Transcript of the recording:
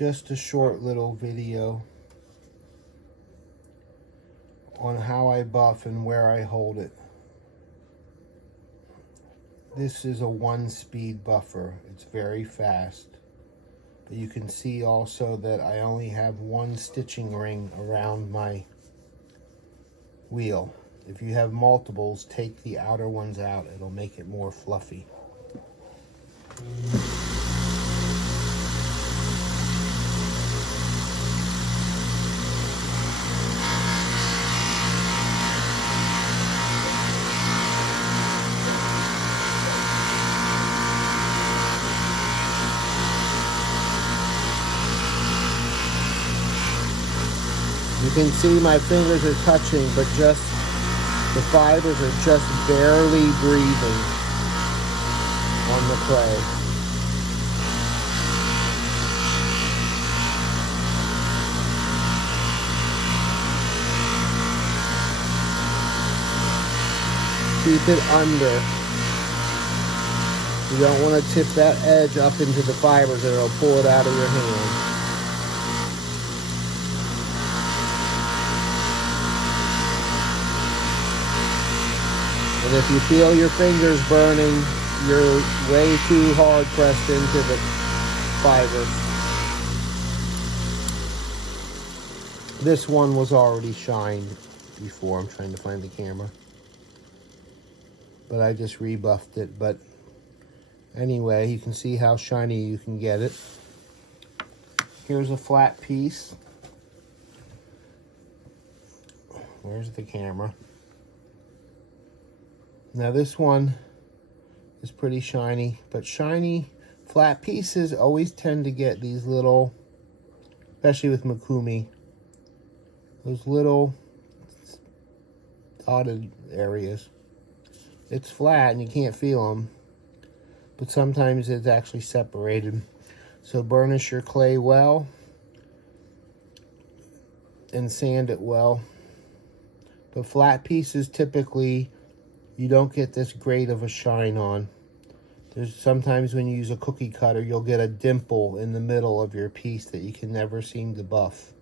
just a short little video on how I buff and where I hold it. This is a 1-speed buffer. It's very fast. But you can see also that I only have 1 stitching ring around my wheel. If you have multiples, take the outer ones out. It'll make it more fluffy. You can see my fingers are touching, but just the fibers are just barely breathing on the clay. Keep it under. You don't want to tip that edge up into the fibers, or it'll pull it out of your hand. And if you feel your fingers burning, you're way too hard pressed into the fiber. This one was already shined before. I'm trying to find the camera. But I just rebuffed it. But anyway, you can see how shiny you can get it. Here's a flat piece. Where's the camera? Now this one is pretty shiny, but shiny flat pieces always tend to get these little, especially with Mikumi, those little dotted areas. It's flat and you can't feel them, but sometimes it's actually separated. So burnish your clay well and sand it well. But flat pieces typically you don't get this great of a shine on. There's sometimes when you use a cookie cutter, you'll get a dimple in the middle of your piece that you can never seem to buff.